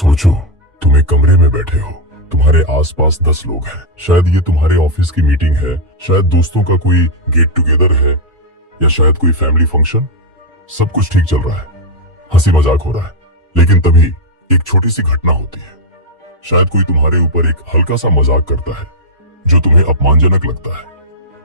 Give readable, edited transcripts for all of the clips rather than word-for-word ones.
सोचो, तुम एक कमरे में बैठे हो, तुम्हारे आसपास 10 लोग हैं। शायद ये तुम्हारे ऑफिस की मीटिंग है, शायद दोस्तों का कोई गेट टुगेदर है, या शायद कोई फैमिली फंक्शन। सब कुछ ठीक चल रहा है, हंसी मजाक हो रहा है, लेकिन तभी एक छोटी सी घटना होती है। शायद कोई तुम्हारे ऊपर एक हल्का सा मजाक करता है जो तुम्हें अपमानजनक लगता है,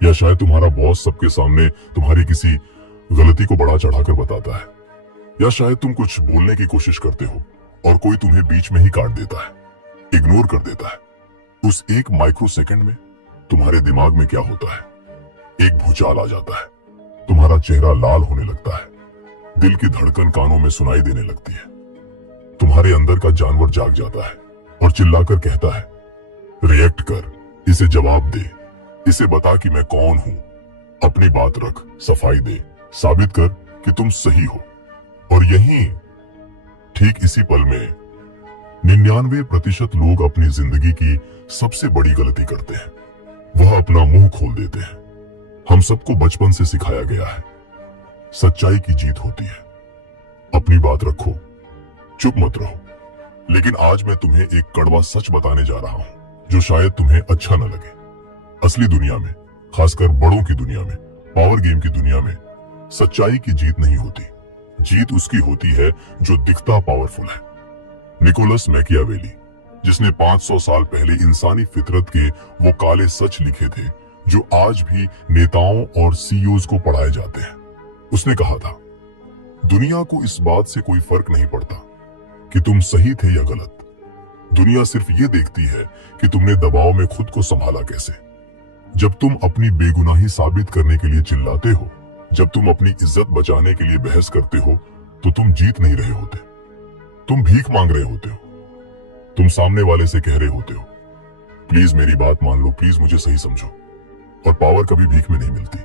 या शायद तुम्हारा बॉस सबके सामने तुम्हारी किसी गलती को बढ़ा चढ़ाकर बताता है, या शायद तुम कुछ बोलने की कोशिश करते हो और कोई तुम्हें बीच में ही काट देता है, इग्नोर कर देता है। उस एक माइक्रो सेकंड में तुम्हारे दिमाग में क्या होता है? एक भूचाल आ जाता है, तुम्हारा चेहरा लाल होने लगता है, दिल की धड़कन कानों में सुनाई देने लगती है, तुम्हारे अंदर का जानवर जाग जाता है और चिल्लाकर कहता है, रिएक्ट कर, इसे जवाब दे, इसे बता कि मैं कौन हूं, अपनी बात रख, सफाई दे, साबित कर कि तुम सही हो। और यहीं ठीक इसी पल में 99% लोग अपनी जिंदगी की सबसे बड़ी गलती करते हैं, वह अपना मुंह खोल देते हैं। हम सबको बचपन से सिखाया गया है, सच्चाई की जीत होती है, अपनी बात रखो, चुप मत रहो। लेकिन आज मैं तुम्हें एक कड़वा सच बताने जा रहा हूं जो शायद तुम्हें अच्छा न लगे। असली दुनिया में, खासकर बड़ों की दुनिया में, पावर गेम की दुनिया में, सच्चाई की जीत नहीं होती। जीत उसकी होती है जो दिखता पावरफुल है। निकोलस मैकियावेली, जिसने 500 साल पहले इंसानी फितरत के वो काले सच लिखे थे जो आज भी नेताओं और सीईओज को पढ़ाए जाते हैं, उसने कहा था, दुनिया को इस बात से कोई फर्क नहीं पड़ता कि तुम सही थे या गलत। दुनिया सिर्फ ये देखती है कि तुमने दबाव में खुद को संभाला कैसे। जब तुम अपनी बेगुनाही साबित करने के लिए चिल्लाते हो, जब तुम अपनी इज्जत बचाने के लिए बहस करते हो, तो तुम जीत नहीं रहे होते, तुम भीख मांग रहे होते हो। तुम सामने वाले से कह रहे होते हो, प्लीज मेरी बात मान लो, प्लीज मुझे सही समझो। और पावर कभी भीख में नहीं मिलती।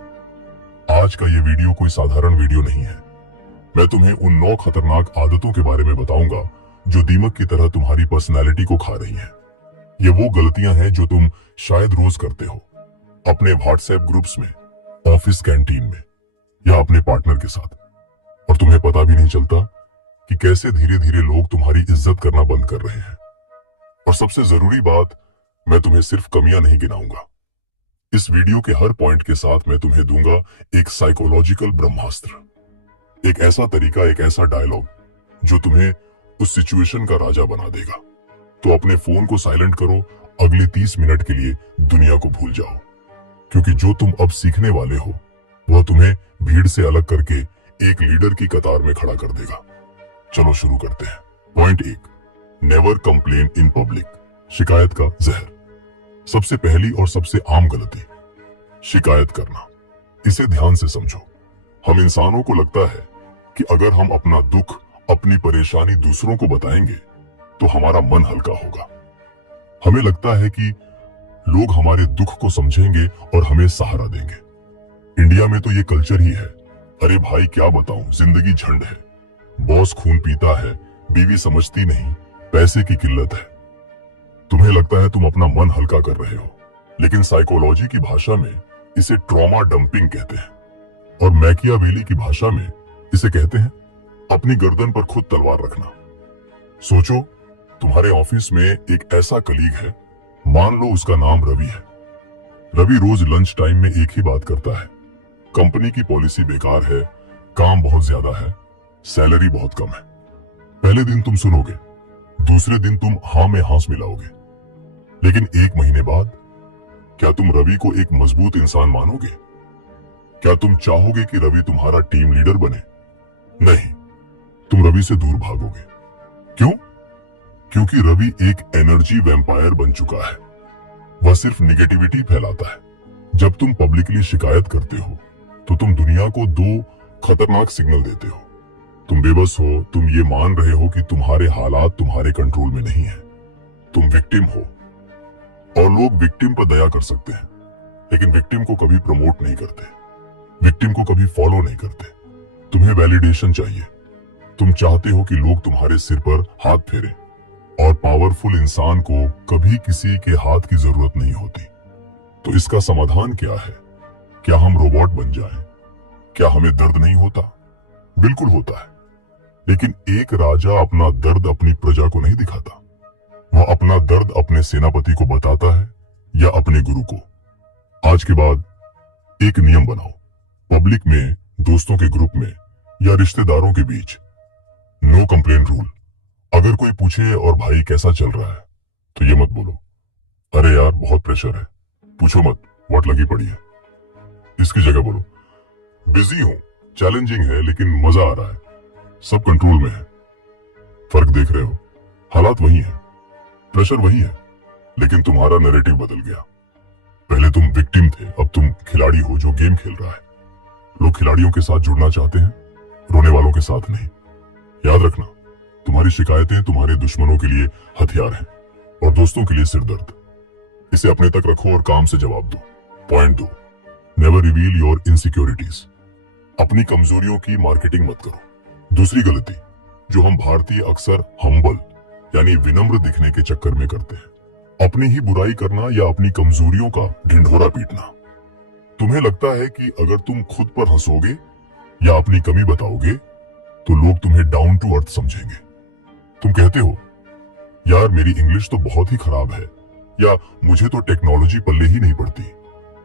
आज का ये वीडियो कोई साधारण वीडियो नहीं है। मैं तुम्हें उन 9 खतरनाक आदतों के बारे में बताऊंगा जो दीमक की तरह तुम्हारी पर्सनैलिटी को खा रही हैं। ये वो गलतियां हैं जो तुम शायद रोज करते हो, अपने व्हाट्सएप ग्रुप्स में, ऑफिस कैंटीन में, या अपने पार्टनर के साथ, और तुम्हें पता भी नहीं चलता कि कैसे धीरे धीरे लोग तुम्हारी इज्जत करना बंद कर रहे हैं। और सबसे जरूरी बात, मैं तुम्हें सिर्फ कमियां नहीं गिनाऊंगा। इस वीडियो के हर पॉइंट के साथ मैं तुम्हें दूंगा एक साइकोलॉजिकल ब्रह्मास्त्र, एक ऐसा तरीका, एक ऐसा डायलॉग जो तुम्हें उस सिचुएशन का राजा बना देगा। तो अपने फोन को साइलेंट करो, अगले 30 मिनट के लिए दुनिया को भूल जाओ, क्योंकि जो तुम अब सीखने वाले हो वह तुम्हें भीड़ से अलग करके एक लीडर की कतार में खड़ा कर देगा। चलो शुरू करते हैं। Point 1, never complain in public. शिकायत का जहर। सबसे पहली और सबसे आम गलती, शिकायत करना। इसे ध्यान से समझो। हम इंसानों को लगता है कि अगर हम अपना दुख, अपनी परेशानी दूसरों को बताएंगे तो हमारा मन हल्का होगा। हमें लगता है कि लोग हमारे दुख को समझेंगे और हमें सहारा देंगे। इंडिया में तो ये कल्चर ही है, अरे भाई क्या बताऊं, जिंदगी झंड है, बॉस खून पीता है, बीवी समझती नहीं, पैसे की किल्लत है। तुम्हें लगता है तुम अपना मन हल्का कर रहे हो, लेकिन साइकोलॉजी की भाषा में इसे ट्रॉमा डंपिंग कहते हैं, और मैकियावेली की भाषा में इसे कहते हैं अपनी गर्दन पर खुद तलवार रखना। सोचो, तुम्हारे ऑफिस में एक ऐसा कलीग है, मान लो उसका नाम रवि है। रवि रोज लंच टाइम में एक ही बात करता है, कंपनी की पॉलिसी बेकार है, काम बहुत ज्यादा है, सैलरी बहुत कम है। पहले दिन तुम सुनोगे, दूसरे दिन तुम हाँ में हाँस मिलाओगे, लेकिन 1 महीने बाद क्या तुम रवि को एक मजबूत इंसान मानोगे? क्या तुम चाहोगे कि रवि तुम्हारा टीम लीडर बने? नहीं, तुम रवि से दूर भागोगे। क्यों? क्योंकि रवि एक एनर्जी वैम्पायर बन चुका है, वह सिर्फ निगेटिविटी फैलाता है। जब तुम पब्लिकली शिकायत करते हो तो तुम दुनिया को 2 खतरनाक सिग्नल देते हो। तुम बेबस हो, तुम ये मान रहे हो कि तुम्हारे हालात तुम्हारे कंट्रोल में नहीं है, तुम विक्टिम हो। और लोग विक्टिम पर दया कर सकते हैं, लेकिन विक्टिम को कभी प्रमोट नहीं करते, विक्टिम को कभी फॉलो नहीं करते। तुम्हें वैलिडेशन चाहिए, तुम चाहते हो कि लोग तुम्हारे सिर पर हाथ फेरें, और पावरफुल इंसान को कभी किसी के हाथ की जरूरत नहीं होती। तो इसका समाधान क्या है? क्या हम रोबोट बन जाएं? क्या हमें दर्द नहीं होता? बिल्कुल होता है। लेकिन एक राजा अपना दर्द अपनी प्रजा को नहीं दिखाता। वह अपना दर्द अपने सेनापति को बताता है या अपने गुरु को। आज के बाद एक नियम बनाओ, पब्लिक में, दोस्तों के ग्रुप में या रिश्तेदारों के बीच नो कंप्लेन रूल। अगर कोई पूछे और भाई कैसा चल रहा है, तो ये मत बोलो अरे यार बहुत प्रेशर है, पूछो मत व्हाट लगी पड़ी है। इसकी जगह बोलो बिजी हूं, चैलेंजिंग है लेकिन मजा आ रहा है, सब कंट्रोल में है। फर्क देख रहे हो, हालात वही है, प्रेशर वही है, लेकिन तुम्हारा नैरेटिव बदल गया। पहले तुम विक्टिम थे, अब तुम खिलाड़ी हो जो गेम खेल रहा है। लोग खिलाड़ियों के साथ जुड़ना चाहते हैं, रोने वालों के साथ नहीं। याद रखना, तुम्हारी शिकायतें तुम्हारे दुश्मनों के लिए हथियार हैं और दोस्तों के लिए सिरदर्द। इसे अपने तक रखो और काम से जवाब दो। Point 2, never reveal your insecurities. अपनी कमजोरियों की मार्केटिंग मत करो। दूसरी गलती जो हम भारतीय अक्सर हम्बल यानी विनम्र दिखने के चक्कर में करते हैं, अपनी ही बुराई करना या अपनी कमजोरियों का ढिंढोरा पीटना। तुम्हें लगता है कि अगर तुम खुद पर हंसोगे या अपनी कमी बताओगे तो लोग तुम्हें डाउन टू अर्थ समझेंगे। तुम कहते हो यार मेरी इंग्लिश तो बहुत ही खराब है, या मुझे तो टेक्नोलॉजी पल्ले ही नहीं पड़ती,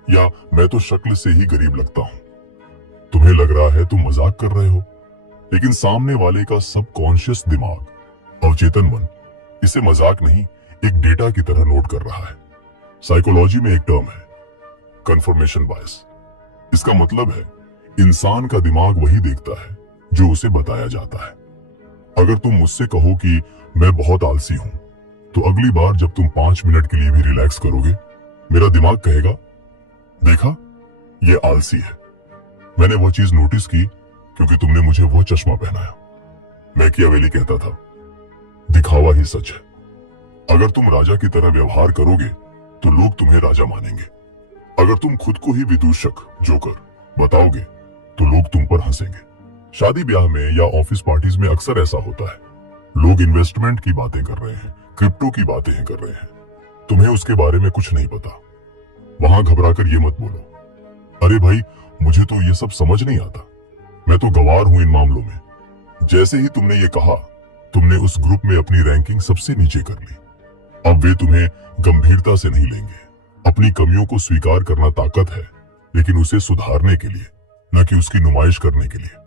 या मैं तो शक्ल से ही गरीब लगता हूं। तुम्हें लग रहा है तुम मजाक कर रहे हो, लेकिन सामने वाले का सबकॉन्शियस दिमाग, अवचेतन मन, इसे मजाक नहीं एक डेटा की तरह नोट कर रहा है। साइकोलॉजी में एक टर्म है कंफर्मेशन बायस। इसका मतलब है इंसान का दिमाग वही देखता है जो उसे बताया जाता है। अगर तुम मुझसे कहो कि मैं बहुत आलसी हूं, तो अगली बार जब तुम 5 मिनट के लिए भी रिलैक्स करोगे, मेरा दिमाग कहेगा देखा ये आलसी है। मैंने वो चीज नोटिस की क्योंकि तुमने मुझे वो चश्मा पहनाया। मैकियावेली कहता था दिखावा ही सच है। अगर तुम राजा की तरह व्यवहार करोगे तो लोग तुम्हें राजा मानेंगे। अगर तुम खुद को ही विदूषक, जोकर बताओगे तो लोग तुम पर हंसेंगे। शादी ब्याह में या ऑफिस पार्टीज में अक्सर ऐसा होता है, लोग इन्वेस्टमेंट की बातें कर रहे हैं, क्रिप्टो की बातें कर रहे हैं, तुम्हें उसके बारे में कुछ नहीं पता। वहां घबराकर ये मत बोलो अरे भाई मुझे तो ये सब समझ नहीं आता, मैं तो गंवार हूं इन मामलों में। जैसे ही तुमने ये कहा, तुमने उस ग्रुप में अपनी रैंकिंग सबसे नीचे कर ली। अब वे तुम्हें गंभीरता से नहीं लेंगे। अपनी कमियों को स्वीकार करना ताकत है, लेकिन उसे सुधारने के लिए, न कि उसकी नुमाइश करने के लिए।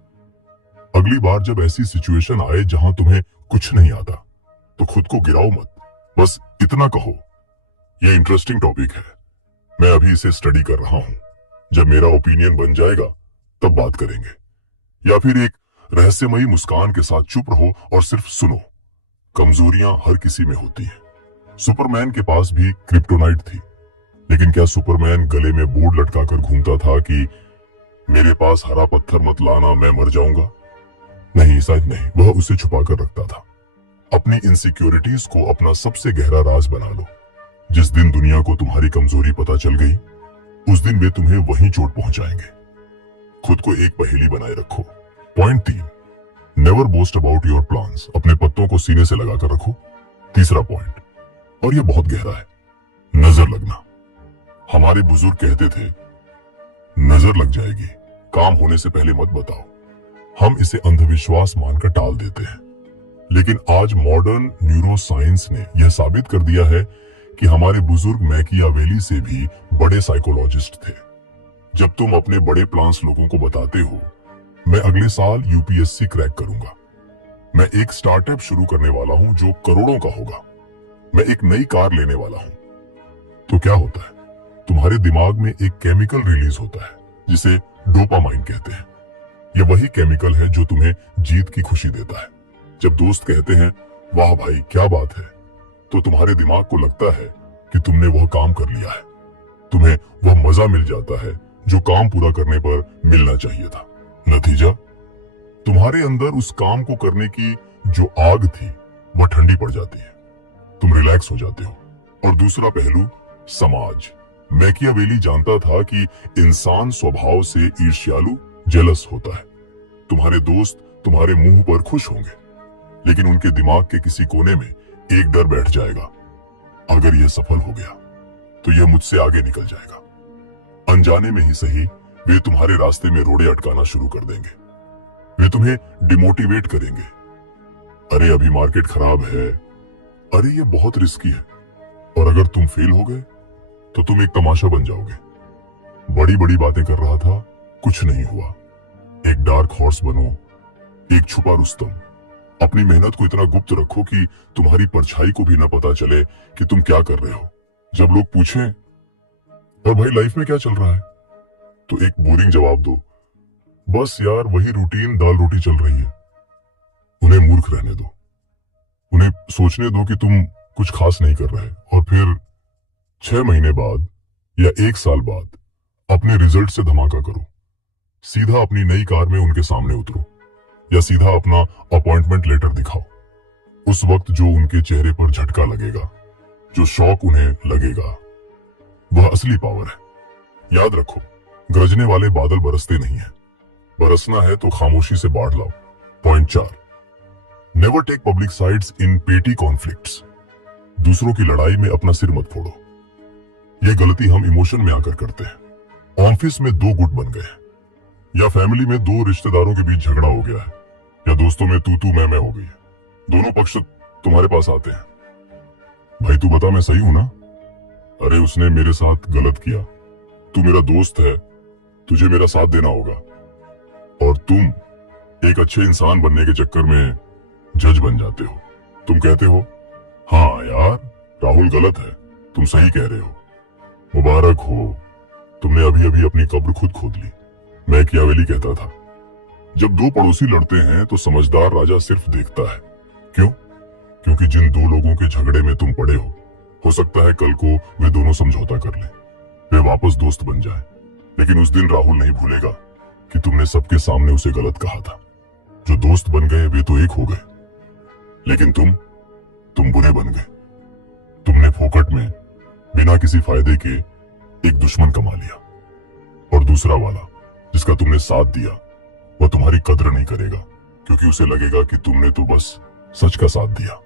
अगली बार जब ऐसी सिचुएशन आए जहां तुम्हें कुछ नहीं आता, तो खुद को गिराओ मत, बस इतना कहो यह इंटरेस्टिंग टॉपिक है, मैं अभी इसे स्टडी कर रहा हूं, जब मेरा ओपिनियन बन जाएगा तब बात करेंगे। या फिर एक रहस्यमयी मुस्कान के साथ चुप रहो और सिर्फ सुनो। कमजोरियां हर किसी में होती हैं। सुपरमैन के पास भी क्रिप्टोनाइट थी, लेकिन क्या सुपरमैन गले में बोर्ड लटकाकर घूमता था कि मेरे पास हरा पत्थर मत लाना, मैं मर जाऊंगा? नहीं, शायद नहीं। वह उसे छुपा कर रखता था। अपनी इनसिक्योरिटीज को अपना सबसे गहरा राज बना लो। जिस दिन दुनिया को तुम्हारी कमजोरी पता चल गई, उस दिन वे तुम्हें वहीं चोट पहुंचाएंगे। खुद को एक पहेली बनाए रखो। Point 3, never boast about your plans. अपने पत्तों को सीने से लगाकर रखो। तीसरा पॉइंट, और यह बहुत गहरा है, नजर लगना। हमारे बुजुर्ग कहते थे नजर लग जाएगी, काम होने से पहले मत बताओ। हम इसे अंधविश्वास मानकर टाल देते हैं, लेकिन आज मॉडर्न न्यूरो साइंस ने यह साबित कर दिया है कि हमारे बुजुर्ग मैकियावेली से भी बड़े साइकोलॉजिस्ट थे। जब तुम अपने बड़े प्लान्स लोगों को बताते हो, मैं अगले साल यूपीएससी क्रैक करूंगा, मैं एक स्टार्टअप शुरू करने वाला हूं जो करोड़ों का होगा, मैं एक नई कार लेने वाला हूं, तो क्या होता है? तुम्हारे दिमाग में एक केमिकल रिलीज होता है जिसे डोपामाइन कहते हैं। यह वही केमिकल है जो तुम्हें जीत की खुशी देता है। जब दोस्त कहते हैं वाह भाई क्या बात है, तो तुम्हारे दिमाग को लगता है कि तुमने वह काम कर लिया है, तुम्हें वह मजा मिल जाता है जो काम पूरा करने पर मिलना चाहिए था। नतीजा, तुम्हारे अंदर उस काम को करने की जो आग थी वह ठंडी पड़ जाती है, तुम रिलैक्स हो जाते हो। और दूसरा पहलू, समाज। मैकियावेली जानता था कि इंसान स्वभाव से ईर्ष्यालु, जेलस होता है। तुम्हारे दोस्त तुम्हारे मुंह पर खुश होंगे, लेकिन उनके दिमाग के किसी कोने में एक डर बैठ जाएगा, अगर यह सफल हो गया तो यह मुझसे आगे निकल जाएगा। अनजाने में ही सही, वे तुम्हारे रास्ते में रोड़े अटकाना शुरू कर देंगे। वे तुम्हें डिमोटिवेट करेंगे, अरे अभी मार्केट खराब है, अरे ये बहुत रिस्की है, और अगर तुम फेल हो गए तो तुम एक तमाशा बन जाओगे। बड़ी बड़ी बातें कर रहा था, कुछ नहीं हुआ। एक डार्क हॉर्स बनो, एक छुपा रुस्तम। अपनी मेहनत को इतना गुप्त रखो कि तुम्हारी परछाई को भी न पता चले कि तुम क्या कर रहे हो। जब लोग पूछें, और भाई लाइफ में क्या चल रहा है, तो एक बोरिंग जवाब दो, बस यार वही रूटीन दाल रोटी चल रही है। उन्हें मूर्ख रहने दो, उन्हें सोचने दो कि तुम कुछ खास नहीं कर रहे, और फिर 6 महीने बाद या 1 साल बाद अपने रिजल्ट से धमाका करो। सीधा अपनी नई कार में उनके सामने उतरो, या सीधा अपना अपॉइंटमेंट लेटर दिखाओ। उस वक्त जो उनके चेहरे पर झटका लगेगा, जो शौक उन्हें लगेगा, वह असली पावर है। याद रखो, गरजने वाले बादल बरसते नहीं है, बरसना है तो खामोशी से बाढ़ लाओ। Point 4, never take public sides in petty conflicts. दूसरों की लड़ाई में अपना सिर मत फोड़ो। यह गलती हम इमोशन में आकर करते हैं। ऑफिस में 2 गुट बन गए, या फैमिली में 2 रिश्तेदारों के बीच झगड़ा हो गया है, या दोस्तों में तू मैं हो गई है। दोनों पक्ष तुम्हारे पास आते हैं, भाई तू बता मैं सही हूं ना? अरे उसने मेरे साथ गलत किया, तू मेरा दोस्त है, तुझे मेरा साथ देना होगा। और तुम एक अच्छे इंसान बनने के चक्कर में जज बन जाते हो। तुम कहते हो, हाँ यार राहुल गलत है, तुम सही कह रहे हो, मुबारक हो, तुमने अभी अभी अपनी कब्र खुद खोद ली। मैकियावेली कहता था, जब 2 पड़ोसी लड़ते हैं तो समझदार राजा सिर्फ देखता है। क्यों? क्योंकि जिन 2 लोगों के झगड़े में तुम पड़े हो सकता है कल को वे दोनों समझौता कर लें, वे वापस दोस्त बन जाए। लेकिन उस दिन राहुल नहीं भूलेगा कि तुमने सबके सामने उसे गलत कहा था। जो दोस्त बन गए वे तो एक हो गए, लेकिन तुम बुरे बन गए। तुमने फोकट में बिना किसी फायदे के एक दुश्मन कमा लिया, और दूसरा वाला जिसका तुमने साथ दिया वह तुम्हारी कद्र नहीं करेगा, क्योंकि उसे लगेगा कि तुमने तो बस सच का साथ दिया।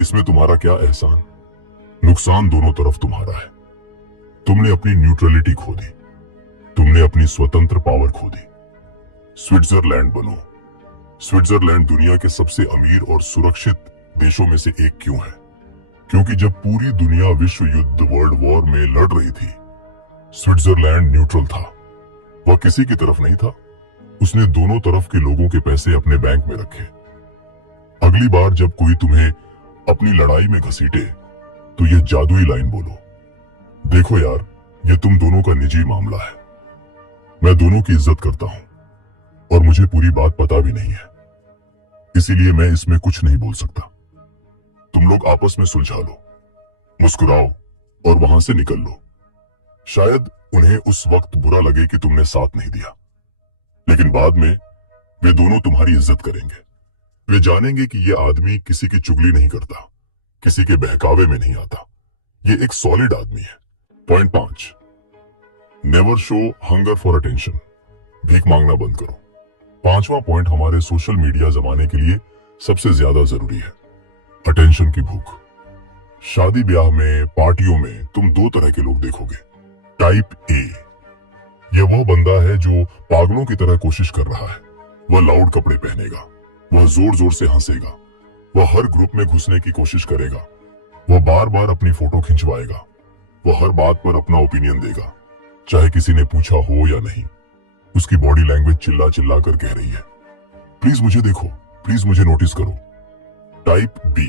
इसमें तुम्हारा क्या एहसान? नुकसान दोनों तरफ तुम्हारा है। तुमने अपनी न्यूट्रलिटी खो दी, तुमने अपनी स्वतंत्र पावर खो दी। स्विट्जरलैंड बनो। स्विट्जरलैंड दुनिया के सबसे अमीर और सुरक्षित देशों में से एक क्यों है? क्योंकि जब पूरी दुनिया विश्व युद्ध वर्ल्ड वॉर में लड़ रही थी, स्विट्जरलैंड न्यूट्रल था। वह किसी की तरफ नहीं था, उसने दोनों तरफ के लोगों के पैसे अपने बैंक में रखे। अगली बार जब कोई तुम्हें अपनी लड़ाई में घसीटे तो यह जादुई लाइन बोलो, देखो यार यह तुम दोनों का निजी मामला है, मैं दोनों की इज्जत करता हूं और मुझे पूरी बात पता भी नहीं है, इसीलिए मैं इसमें कुछ नहीं बोल सकता। तुम लोग आपस में सुलझा लो, मुस्कुराओ और वहां से निकल लो। शायद उन्हें उस वक्त बुरा लगे कि तुमने साथ नहीं दिया, लेकिन बाद में वे दोनों तुम्हारी इज्जत करेंगे। वे जानेंगे कि यह आदमी किसी की चुगली नहीं करता, किसी के बहकावे में नहीं आता, ये एक सॉलिड आदमी है। Point 5, never show hunger for attention. भीख मांगना बंद करो। 5वां पॉइंट हमारे सोशल मीडिया जमाने के लिए सबसे ज्यादा जरूरी है, अटेंशन की भूख। शादी ब्याह में, पार्टियों में तुम 2 तरह के लोग देखोगे। टाइप ए, यह वह बंदा है जो पागलों की तरह कोशिश कर रहा है। वह लाउड कपड़े पहनेगा, वह जोर जोर से हंसेगा, वह हर ग्रुप में घुसने की कोशिश करेगा, वह बार बार अपनी फोटो खिंचवाएगा, वह हर बात पर अपना ओपिनियन देगा, चाहे किसी ने पूछा हो या नहीं। उसकी बॉडी लैंग्वेज चिल्ला चिल्ला कर कह रही है, प्लीज मुझे देखो, प्लीज मुझे नोटिस करो। टाइप बी,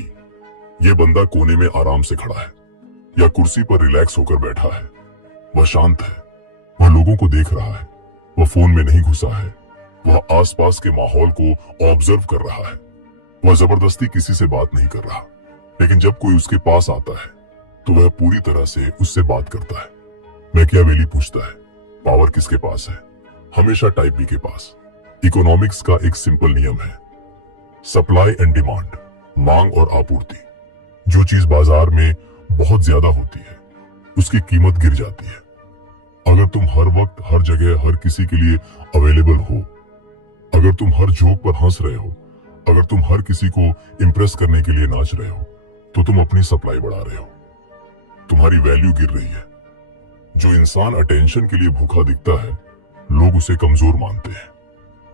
यह बंदा कोने में आराम से खड़ा है या कुर्सी पर रिलैक्स होकर बैठा है। वह शांत है, वह लोगों को देख रहा है, वह फोन में नहीं घुसा है, वह आसपास के माहौल को ऑब्जर्व कर रहा है। वह जबरदस्ती किसी से बात नहीं कर रहा, लेकिन जब कोई उसके पास आता है तो वह पूरी तरह से उससे बात करता है। मैकियावेली पूछता है, पावर किसके पास है? हमेशा टाइप बी के पास। इकोनॉमिक्स का एक सिंपल नियम है, सप्लाई एंड डिमांड, मांग और आपूर्ति। जो चीज बाजार में बहुत ज्यादा होती है उसकी कीमत गिर जाती है। अगर तुम हर वक्त हर जगह हर किसी के लिए अवेलेबल हो, अगर तुम हर जोक पर हंस रहे हो, अगर तुम हर किसी को इंप्रेस करने के लिए नाच रहे हो, तो तुम अपनी सप्लाई बढ़ा रहे हो, तुम्हारी वैल्यू गिर रही है। जो इंसान अटेंशन के लिए भूखा दिखता है, लोग उसे कमजोर मानते हैं।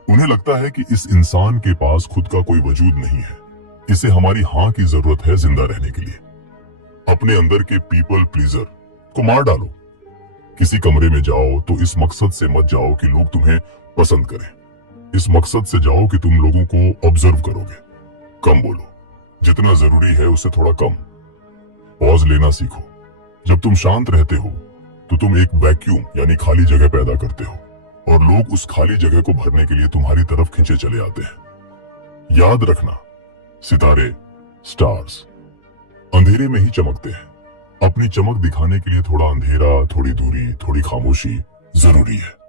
उन्हें लगता है कि इस इंसान के पास खुद का कोई वजूद नहीं है। इसे हमारी हाँ की जरूरत है जिंदा रहने के लिए। अपने अंदर के पीपल प्लीजर को मार डालो। किसी कमरे में जाओ तो इस मकसद से मत जाओ कि लोग तुम्हें पसंद करें। इस मकसद से जाओ कि तुम लोगों को ऑब्जर्व करोगे। कम बोलो, जितना जरूरी है उससे थोड़ा कम। पॉज लेना सीखो। जब तुम शांत रहते हो तो तुम एक वैक्यूम यानी खाली जगह पैदा करते हो, और लोग उस खाली जगह को भरने के लिए तुम्हारी तरफ खींचे चले आते हैं। याद रखना, सितारे, स्टार्स अंधेरे में ही चमकते हैं। अपनी चमक दिखाने के लिए थोड़ा अंधेरा, थोड़ी दूरी, थोड़ी खामोशी जरूरी है।